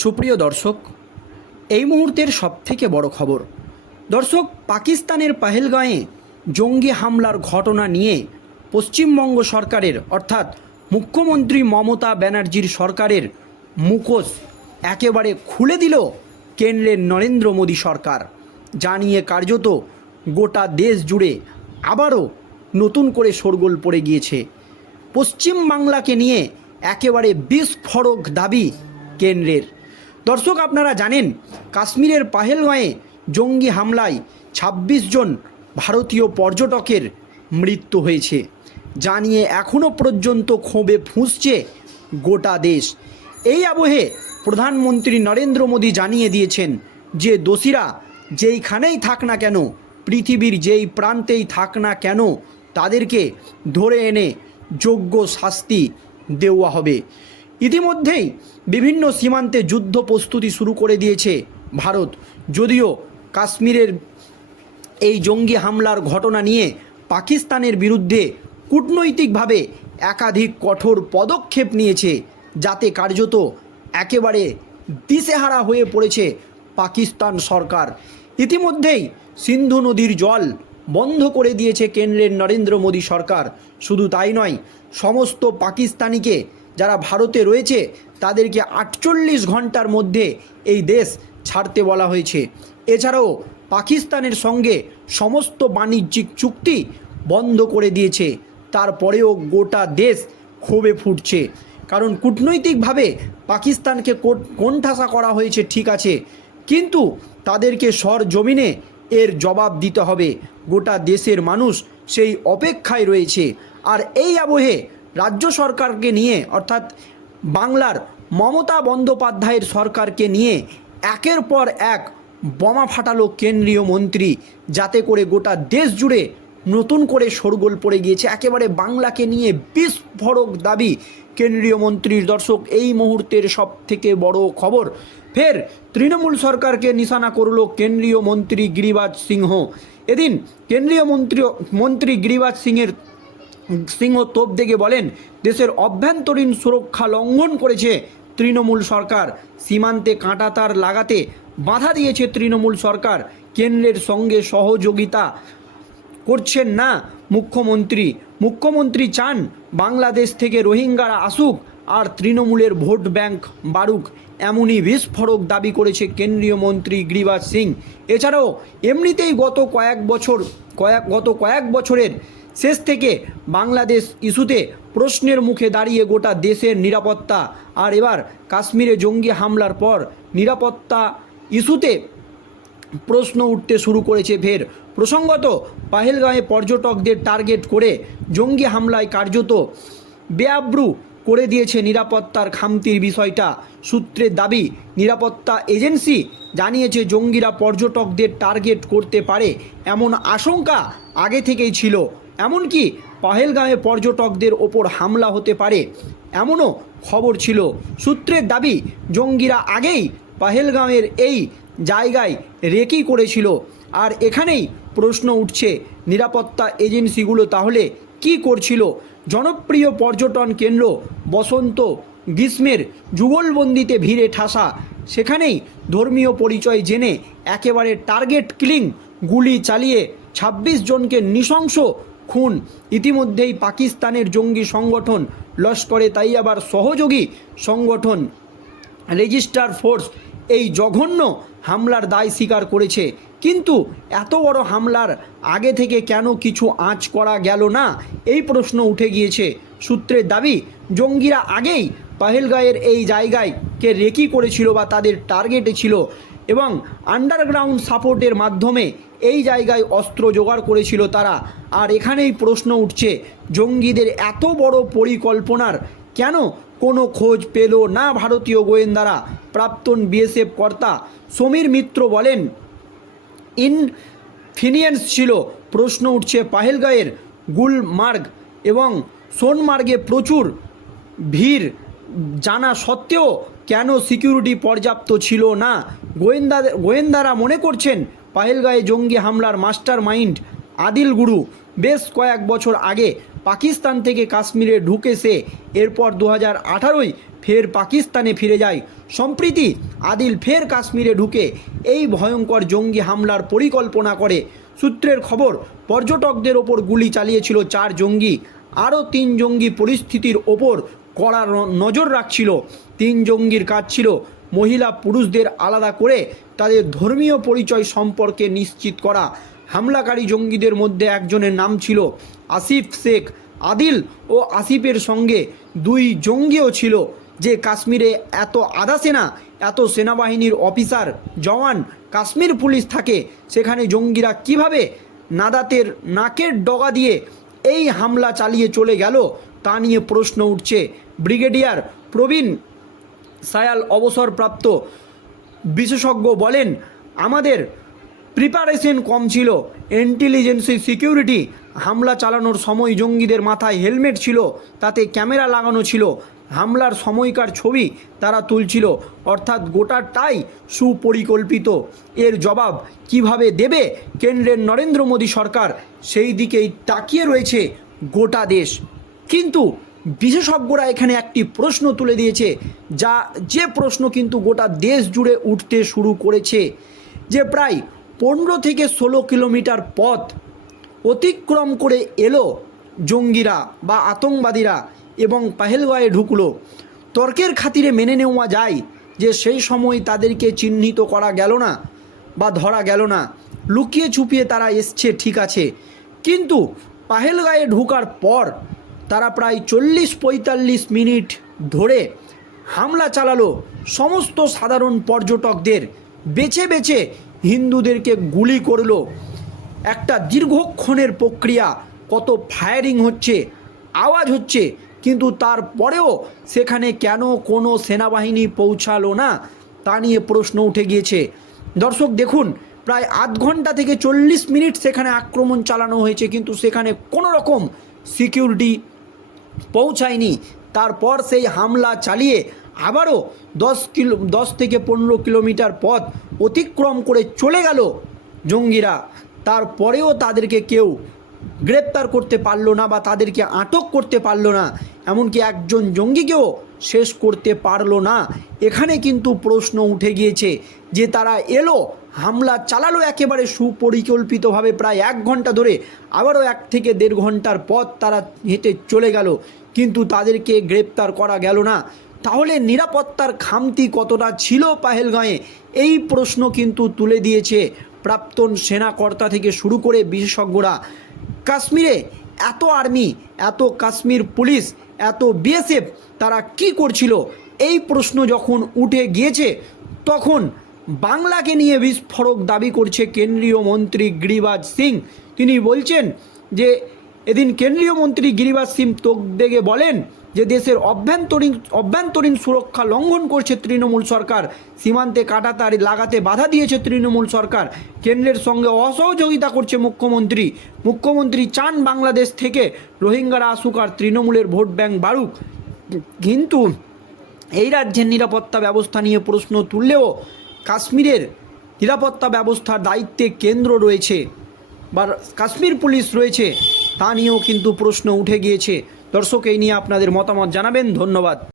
সুপ্রিয় দর্শক, এই মুহূর্তের সবথেকে বড় খবর, দর্শক, পাকিস্তানের পাহেলগাঁয়ে জঙ্গি হামলার ঘটনা নিয়ে পশ্চিমবঙ্গ সরকারের, অর্থাৎ মুখ্যমন্ত্রী মমতা ব্যানার্জির সরকারের মুখোশ একেবারে খুলে দিল কেন্দ্রের নরেন্দ্র মোদী সরকার। যা নিয়ে কার্যত গোটা দেশ জুড়ে আবারও নতুন করে শোরগোল পড়ে গিয়েছে। পশ্চিম বাংলাকে নিয়ে একেবারে বিস্ফোরক দাবি কেন্দ্রের। দর্শক, আপনারা জানেন, কাশ্মীরের পাহেলগাঁয়ে জঙ্গি হামলায় ২৬ জন ভারতীয় পর্যটকের মৃত্যু হয়েছে। যা নিয়ে এখনও পর্যন্ত ক্ষোভে ফুঁসছে গোটা দেশ। এই আবহে প্রধানমন্ত্রী নরেন্দ্র মোদী জানিয়ে দিয়েছেন যে, দোষীরা যেইখানেই থাক না কেন, পৃথিবীর যেই প্রান্তেই থাক না কেন, তাদেরকে ধরে এনে যোগ্য শাস্তি দেওয়া হবে। ইতিমধ্যেই বিভিন্ন সীমান্তে যুদ্ধ প্রস্তুতি শুরু করে দিয়েছে ভারত। যদিও কাশ্মীরের এই জঙ্গি হামলার ঘটনা নিয়ে পাকিস্তানের বিরুদ্ধে কূটনৈতিকভাবে একাধিক কঠোর পদক্ষেপ নিয়েছে, যাতে কার্যত একেবারে দিশেহারা হয়ে পড়েছে পাকিস্তান সরকার। ইতিমধ্যেই সিন্ধু নদীর জল বন্ধ করে দিয়েছে কেন্দ্রের নরেন্দ্র মোদী সরকার। শুধু তাই নয়, সমস্ত পাকিস্তানিকে যারা ভারতে রয়েছে, তাদেরকে আটচল্লিশ ঘণ্টার মধ্যে এই দেশ ছাড়তে বলা হয়েছে। এছাড়াও পাকিস্তানের সঙ্গে সমস্ত বাণিজ্যিক চুক্তি বন্ধ করে দিয়েছে। তারপরেও গোটা দেশ ক্ষোভে ফুটছে। কারণ কূটনৈতিকভাবে পাকিস্তানকে কোণঠাসা করা হয়েছে, ঠিক আছে। কিন্তু তাদেরকে সর জমিনে এর জবাব দিতে হবে। গোটা দেশের মানুষ সেই অপেক্ষায় রয়েছে। আর এই আবহে রাজ্য সরকারকে নিয়ে, অর্থাৎ বাংলার মমতা বন্দ্যোপাধ্যায়ের সরকারকে নিয়ে একের পর এক বোমা ফাটালো কেন্দ্রীয় মন্ত্রী, যাতে করে গোটা দেশ জুড়ে নতুন করে শোরগোল পড়ে গিয়েছে। একেবারে বাংলাকে নিয়ে বিস্ফোরক দাবি কেন্দ্রীয় মন্ত্রীর দর্শক। এই মুহূর্তের সব থেকে বড় খবর, ফের তৃণমূল সরকারকে নিশানা করল কেন্দ্রীয় মন্ত্রী গিরিবাজ সিংহ। এদিন কেন্দ্রীয় মন্ত্রী মন্ত্রী গিরিবাজ সিংয়ের সিংহ তোপ দেখে বলেন, দেশের অভ্যন্তরীণ সুরক্ষা লঙ্ঘন করেছে তৃণমূল সরকার। সীমান্তে কাঁটাতার লাগাতে বাধা দিয়েছে তৃণমূল সরকার। কেন্দ্রের সঙ্গে সহযোগিতা করছেন না মুখ্যমন্ত্রী। মুখ্যমন্ত্রী চান বাংলাদেশ থেকে রোহিঙ্গারা আসুক আর তৃণমূলের ভোট ব্যাংক বাড়ুক। এমনই বিস্ফোরক দাবি করেছে কেন্দ্রীয় মন্ত্রী গিরিবাজ সিং। এছাড়াও এমনিতেই গত কয়েক বছর, কয়েক, গত কয়েক বছরের শেষ থেকে বাংলাদেশ ইস্যুতে প্রশ্নের মুখে দাঁড়িয়ে গোটা দেশের নিরাপত্তা। আর এবার কাশ্মীরে জঙ্গি হামলার পর নিরাপত্তা ইস্যুতে প্রশ্ন উঠতে শুরু করেছে ফের। প্রসঙ্গত, পাহেলগাঁয়ে পর্যটকদের টার্গেট করে জঙ্গি হামলায় কার্যত বেআব্রু করে দিয়েছে নিরাপত্তার খামতির বিষয়টা। সূত্রের দাবি, নিরাপত্তা এজেন্সি জানিয়েছে জঙ্গিরা পর্যটকদের টার্গেট করতে পারে এমন আশঙ্কা আগে থেকেই ছিল। এমনকি পাহেলগাঁয়ে পর্যটকদের ওপর হামলা হতে পারে, এমনও খবর ছিল। সূত্রের দাবি, জঙ্গিরা আগেই পাহেলগাঁওয়ের এই জায়গায় রেকি করেছিল। আর এখানেই প্রশ্ন উঠছে, নিরাপত্তা এজেন্সিগুলো তাহলে কি করছিল? জনপ্রিয় পর্যটন কেন্দ্র বসন্ত গ্রীষ্মের যুগলবন্দিতে ভিড়ে ঠাসা, সেখানেই ধর্মীয় পরিচয় জেনে একেবারে টার্গেট কিলিং গুলি চালিয়ে ২৬ জনকে নৃশংস খুন। ইতিমধ্যেই পাকিস্তানের জঙ্গি সংগঠন লস্করে তাইয়াবার সহযোগী সংগঠন রেজিস্টার ফোর্স এই জঘন্য হামলার দায় স্বীকার করেছে। কিন্তু এত বড় হামলার আগে থেকে কেন কিছু আঁচ করা গেল না? এই প্রশ্ন উঠে গিয়েছে। সূত্রের দাবি, জঙ্গিরা আগেই পাহেলগাঁয়ের এই জায়গায় কে রেকি করেছিল বা তাদের টার্গেটে ছিল এবং আন্ডারগ্রাউন্ড সাপোর্টের মাধ্যমে এই জায়গায় অস্ত্র জোগাড় করেছিল তারা। আর এখানেই প্রশ্ন উঠছে, জঙ্গিদের এত বড় পরিকল্পনার কেন কোনো খোঁজ পেল না ভারতীয় গোয়েন্দারা? প্রাক্তন বিএসএফ কর্তা সমীর মিত্র বলেন, ইনফিনিয়েন্স ছিল। প্রশ্ন উঠছে পাহেলগাঁয়ের গুলমার্গ এবং সোনমার্গে প্রচুর ভিড়। জানা সত্ত্বেও কেন সিকিউরিটি পর্যাপ্ত ছিল না? গোয়েন্দা, গোয়েন্দারা মনে করছেন পাহেলগাঁয়ে জঙ্গি হামলার মাস্টার মাইন্ড আদিল গুরু। বেশ কয়েক বছর আগে পাকিস্তান থেকে কাশ্মীরে ঢুকে সে। এরপর দু হাজার আঠারোই ফের পাকিস্তানে ফিরে যায়। সম্প্রীতি আদিল ফের কাশ্মীরে ঢুকে এই ভয়ঙ্কর জঙ্গি হামলার পরিকল্পনা করে। সূত্রের খবর, পর্যটকদের ওপর গুলি চালিয়েছিল চার জঙ্গি। আরও তিন জঙ্গি পরিস্থিতির ওপর কড়া নজর রাখছিল। তিন জঙ্গির কাজ ছিল মহিলা পুরুষদের আলাদা করে তাদের ধর্মীয় পরিচয় সম্পর্কে নিশ্চিত করা। হামলাকারী জঙ্গিদের মধ্যে একজনের নাম ছিল আসিফ শেখ। আদিল ও আসিফের সঙ্গে দুই জঙ্গিও ছিল, যে কাশ্মীরে এত আধা সেনা, এত সেনাবাহিনীর অফিসার, জওয়ান কাশ্মীর পুলিশ থাকে, সেখানে জঙ্গিরা কীভাবে নাদাতের নাকের ডগা দিয়ে এই হামলা চালিয়ে চলে গেল তা নিয়ে প্রশ্ন উঠছে ব্রিগেডিয়ার প্রবীণ সায়াল অবসরপ্রাপ্ত বিশেষজ্ঞ বলেন, আমাদের প্রিপারেশন কম ছিল। ইন্টেলিজেন্সি সিকিউরিটি হামলা চালানোর সময় জঙ্গিদের মাথায় হেলমেট ছিল, তাতে ক্যামেরা লাগানো ছিল। হামলার সময়কার ছবি তারা তুলছিল, অর্থাৎ গোটাটাই সুপরিকল্পিত। এর জবাব কীভাবে দেবে কেন্দ্রের নরেন্দ্র মোদী সরকার? সেই দিকেই তাকিয়ে রয়েছে গোটা দেশ। কিন্তু বিশেষজ্ঞরা এখানে একটি প্রশ্ন তুলে দিয়েছে, যা যে প্রশ্ন কিন্তু গোটা দেশ জুড়ে উঠতে শুরু করেছে, যে প্রায় পনেরো থেকে ষোলো কিলোমিটার পথ অতিক্রম করে এলো জঙ্গিরা বা আতঙ্কবাদীরা এবং পাহেলগাঁয়ে ঢুকলো। তর্কের খাতিরে মেনে নেওয়া যায় যে সেই সময় তাদেরকে চিহ্নিত করা গেল না বা ধরা গেল না। লুকিয়ে ছুপিয়ে তারা এসছে, ঠিক আছে। কিন্তু পাহেলগাঁয়ে ঢুকার পর তারা প্রায় চল্লিশ পঁয়তাল্লিশ মিনিট ধরে হামলা চালালো সমস্ত সাধারণ পর্যটকদের। বেছে বেছে হিন্দুদেরকে গুলি করল। একটা দীর্ঘক্ষণের প্রক্রিয়া, কত ফায়ারিং হচ্ছে, আওয়াজ হচ্ছে, কিন্তু তারপরেও সেখানে কেন কোনো সেনাবাহিনী পৌঁছালো না, তা নিয়ে প্রশ্ন উঠে গিয়েছে। দর্শক, দেখুন, প্রায় আধ ঘণ্টা থেকে চল্লিশ মিনিট সেখানে আক্রমণ চালানো হয়েছে, কিন্তু সেখানে কোনো রকম সিকিউরিটি পৌঁছায়নি। তারপর সেই হামলা চালিয়ে আবারও দশ কিলো, দশ থেকে পনেরো কিলোমিটার পথ অতিক্রম করে চলে গেল জঙ্গিরা। তারপরেও তাদেরকে কেউ গ্রেপ্তার করতে পারল না বা তাদেরকে আটক করতে পারল না। এমনকি একজন জঙ্গিকেও শেষ করতে পারল না। এখানে কিন্তু প্রশ্ন উঠে গিয়েছে যে তারা এলো হামলা চালালো একেবারে সুপরিকল্পিতভাবে প্রায় এক ঘণ্টা ধরে। আবারও এক থেকে দেড় ঘণ্টার পথ তারা হেঁটে চলে গেল, কিন্তু তাদেরকে গ্রেপ্তার করা গেল না। তাহলে নিরাপত্তার খামতি কতটা ছিল পাহেলগাঁয়ে? এই প্রশ্ন কিন্তু তুলে দিয়েছে প্রাক্তন সেনাকর্তা থেকে শুরু করে বিশেষজ্ঞরা। কাশ্মীরে এত আর্মি, এত কাশ্মীর পুলিশ, এত বিএসএফ, তারা কি করছিল? এই প্রশ্ন যখন উঠে গিয়েছে, তখন বাংলাকে নিয়ে বিস্ফোরক দাবি করছে কেন্দ্রীয় মন্ত্রী গিরিবাজ সিং। তিনি বলছেন যে, এদিন কেন্দ্রীয় মন্ত্রী গিরিবাজ সিং তোগদেগে বলেন যে, দেশের অভ্যন্তরীণ অভ্যন্তরীণ সুরক্ষা লঙ্ঘন করছে তৃণমূল সরকার। সীমান্তে কাটাতারি লাগাতে বাধা দিয়েছে তৃণমূল সরকার। কেন্দ্রের সঙ্গে অসহযোগিতা করছে মুখ্যমন্ত্রী। মুখ্যমন্ত্রী চান বাংলাদেশ থেকে রোহিঙ্গারা আসুক আর তৃণমূলের ভোট ব্যাংক বাড়ুক। কিন্তু এই রাজ্যের নিরাপত্তা ব্যবস্থা নিয়ে প্রশ্ন তুললেও কাশ্মীরের নিরাপত্তা ব্যবস্থার দায়িত্বে কেন্দ্র রয়েছে বা কাশ্মীর পুলিশ রয়েছে, তা নিয়েও কিন্তু প্রশ্ন উঠে গিয়েছে। দর্শক, এই নিয়ে আপনাদের মতামত জানাবেন। ধন্যবাদ।